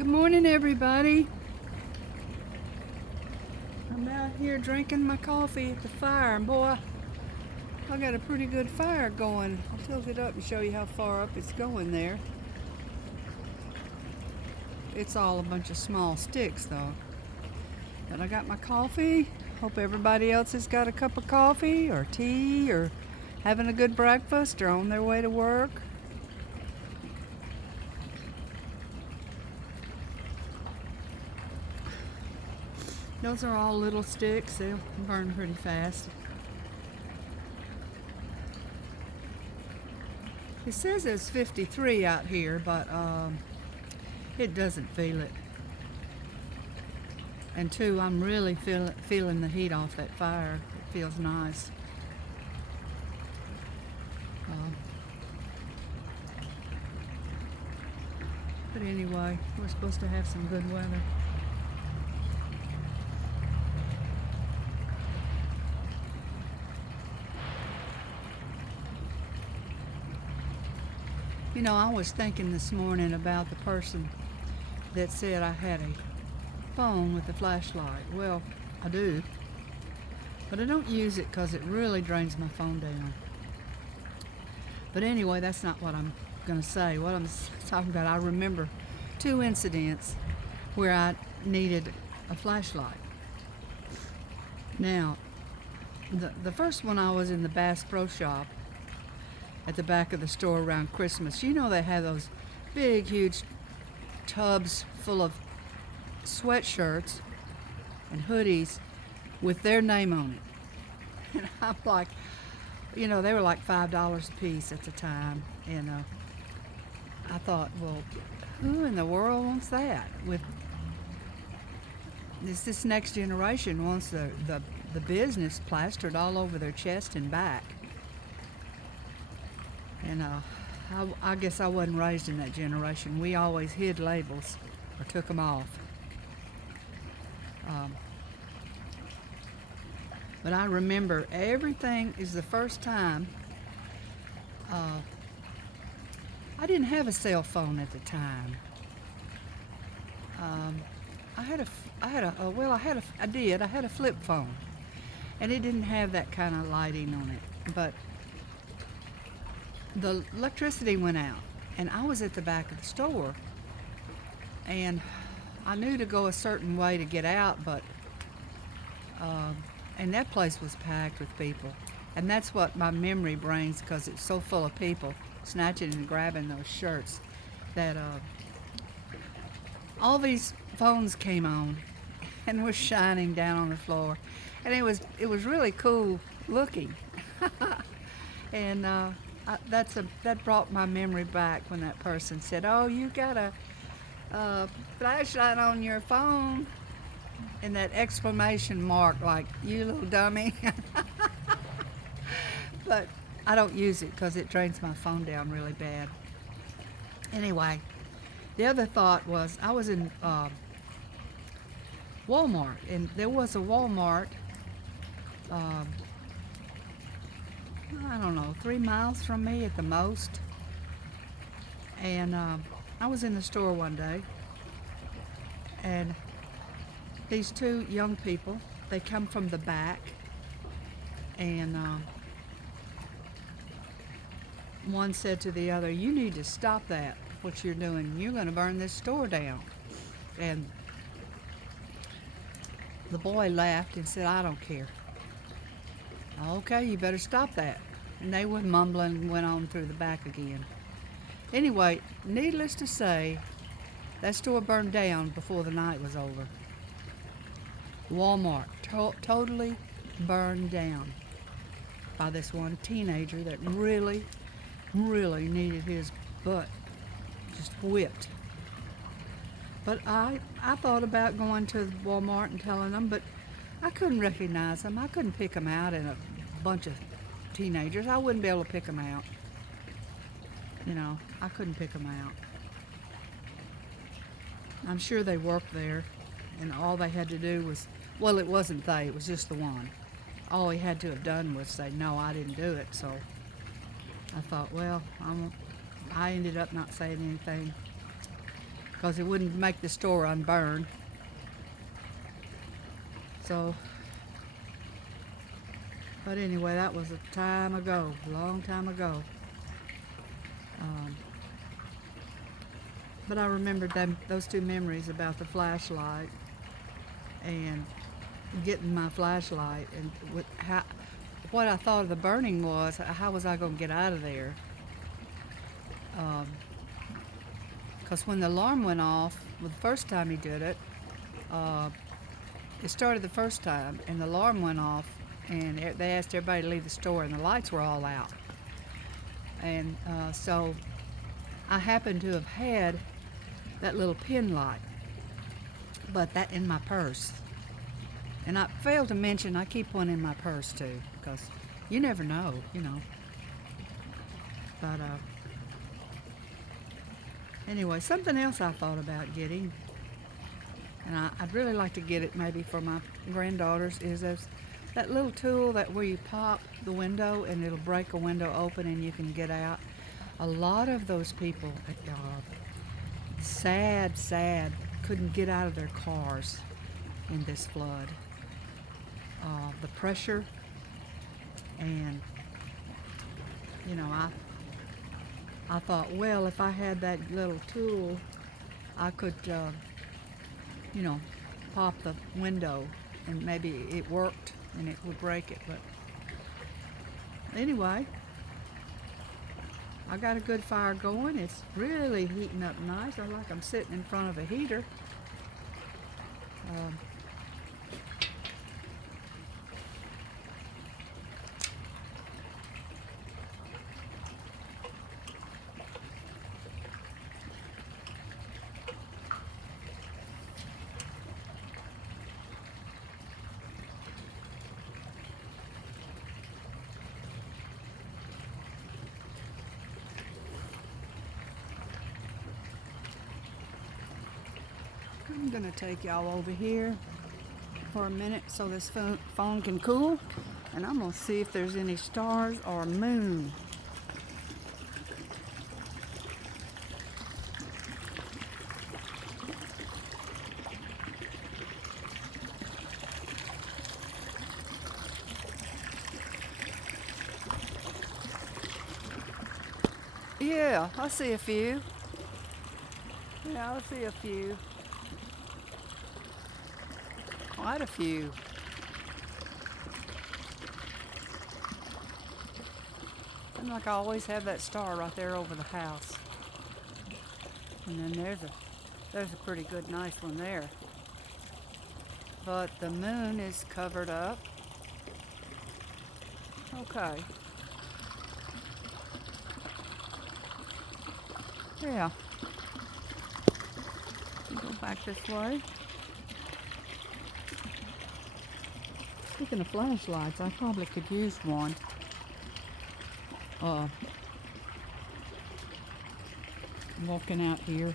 Good morning, everybody. I'm out here drinking my coffee at the fire, and boy, I got a pretty good fire going. I'll tilt it up and show you how far up it's going there. It's all a bunch of small sticks, though. But I got my coffee. Hope everybody else has got a cup of coffee or tea or having a good breakfast or on their way to work. Those are all little sticks. They'll burn pretty fast. It says it's 53 out here, but it doesn't feel it. And two, I'm really feeling the heat off that fire. It feels nice. Um, but anyway, we're supposed to have some good weather. You know, I was thinking this morning about the person that said I had a phone with a flashlight. Well, I do, but I don't use it because it really drains my phone down. But anyway, that's not what I'm going to say. What I'm talking about, I remember two incidents where I needed a flashlight. Now, the first one, I was in the Bass Pro Shop at the back of the store around Christmas. You know, they have those big, huge tubs full of sweatshirts and hoodies with their name on it. And I'm like, you know, they were like $5 a piece at the time. And I thought, well, who in the world wants that? With this next generation wants the business plastered all over their chest and back. And I guess I wasn't raised in that generation. We always hid labels or took them off. But I remember everything is the first time. I didn't have a cell phone at the time. I had a flip phone, and it didn't have that kind of lighting on it. But the electricity went out, and I was at the back of the store, and I knew to go a certain way to get out, but and that place was packed with people, and that's what my memory brings, because it's so full of people snatching and grabbing those shirts, that all these phones came on and were shining down on the floor, and it was really cool looking. And that brought my memory back when that person said, "Oh, you got a flashlight on your phone," and that exclamation mark, like, "You little dummy." But I don't use it because it drains my phone down really bad. Anyway, the other thought was, I was in Walmart, and there was a Walmart, I don't know, 3 miles from me at the most. And I was in the store one day, and these two young people, they come from the back, and one said to the other, "You need to stop that, what you're doing. You're going to burn this store down." And the boy laughed and said, "I don't care." "Okay, you better stop that." And they were mumbling and went on through the back again. Anyway, needless to say, that store burned down before the night was over. Walmart totally burned down by this one teenager that really, really needed his butt just whipped. But I thought about going to Walmart and telling them, but I couldn't recognize them. I couldn't pick them out in a bunch of teenagers. I wouldn't be able to pick them out. You know, I couldn't pick them out. I'm sure they worked there, and all they had to do was, well, it wasn't they, it was just the one. All he had to have done was say, "No, I didn't do it." So I thought, well, I ended up not saying anything. because it wouldn't make the store unburn. So, but anyway, that was a time ago, a long time ago. Um, but I remembered those two memories about the flashlight and getting my flashlight, and what I thought of the burning was, how was I going to get out of there? Because when the alarm went off, well, the first time he did it, it started the first time, and the alarm went off, and they asked everybody to leave the store, and the lights were all out. And so I happened to have had that little pin light, but that in my purse. And I failed to mention I keep one in my purse too, because you never know, you know. But anyway, something else I thought about getting, and I'd really like to get it maybe for my granddaughters, is that little tool that where you pop the window and it'll break a window open and you can get out. A lot of those people, sad, couldn't get out of their cars in this flood. The pressure, and you know, I thought, well, if I had that little tool, I could, you know, pop the window, and maybe it worked and it would break it. But anyway, I got a good fire going. It's really heating up nice. I like I'm sitting in front of a heater. I'm gonna take y'all over here for a minute so this phone can cool, and I'm gonna see if there's any stars or moon. Yeah, I see a few. Yeah, I see a few. Quite a few. And like I always have that star right there over the house. And then there's a pretty good nice one there. But the moon is covered up. Okay. Yeah. Go back this way. Speaking of flashlights, I probably could use one. Walking out here.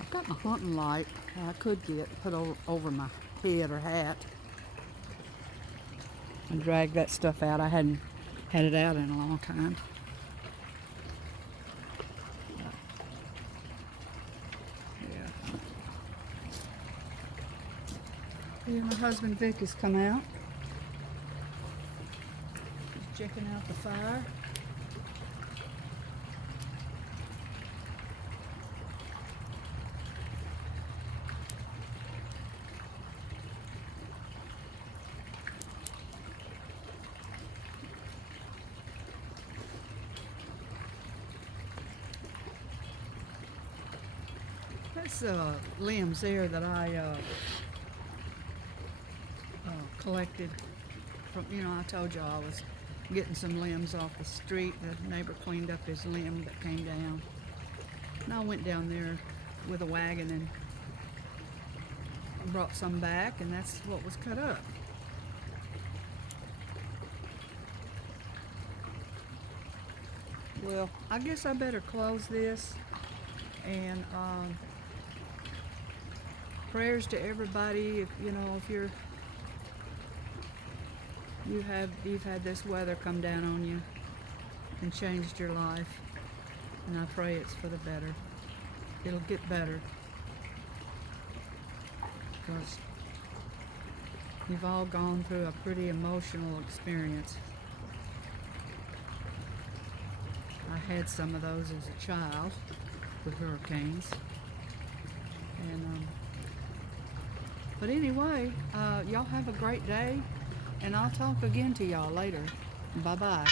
I've got my hunting light I could put over my head or hat and drag that stuff out. I hadn't had it out in a long time. Yeah, my husband Vic has come out. He's checking out the fire. That's limbs there that I collected from, you know, I told you I was getting some limbs off the street. The neighbor cleaned up his limb that came down. And I went down there with a wagon and brought some back, and that's what was cut up. Well, I guess I better close this, and prayers to everybody. If you know, if you've had this weather come down on you and changed your life, and I pray it's for the better. It'll get better. Because you've all gone through a pretty emotional experience. I had some of those as a child with hurricanes. And but anyway, y'all have a great day, and I'll talk again to y'all later. Bye-bye.